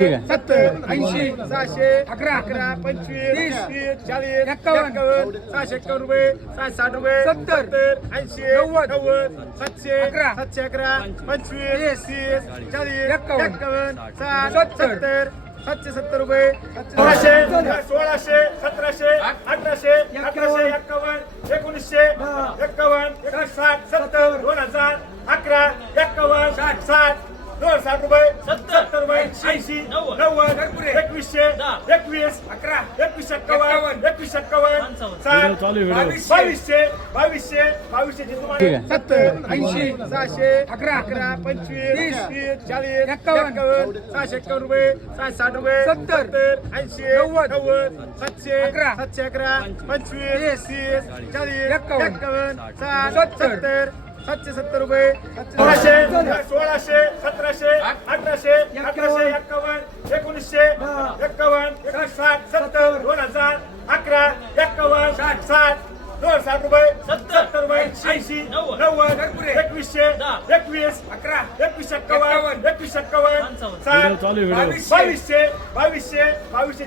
सत्तर ऐंशी सहाशे अकरा अकरा पंचवीस तीस चाळीस एक्कावन्न सहाशे एक्कावन्न रुपये सहाशे साठ रुपये सत्तर ऐंशी नव्वद नव्वद सातशे अकरा सातशे अकरा पंचवीस तीस चाळीस एक्कावन्न साठ सत्तर सातशे सत्तर रुपये सोळाशे सोळाशे सतराशे अठराशे अकराशे एक्कावन्न एकोणीसशे एक्कावन्न एकोणीस साठ सत्तर दोन हजार अकरा एक्कावन्न साठ साठ दोन साठ रुपये सत्तर रुपये. एकवीस अकरा एकवीस एक्कावन्न एकवीस एक्कावन्न चालू आहे व्हिडिओ. बावीसशे बावीसशे बावीसशे. सत्तर ऐंशी सहाशे अकरा. अकरा पंचवीस तीस चाळीस एक्कावन्न. सहाशे एक्कावन्न रुपये सहाशे साठ रुपये सत्तर ऐंशी नव्वद नव्वद सातशे अकरा. सातशे अकरा पंचवीस तीस चाळीस एक्कावन्न साठ सत्तर सातशे सत्तर रुपये सोळाशे सोळाशे सतराशे अठराशे एकोणीसशे एक्कावन्न साठ सत्तर दोन हजार अकरा एक्कावन्न साठ साठ दोन साठ रुपये सत्तर रुपये ऐंशी नव्वद एकवीसशे एकवीस अकरा एकवीस एक्कावन्न एकवीस एक्कावन्न व्हिडिओ. बावीसशे बावीसशे बावीसशे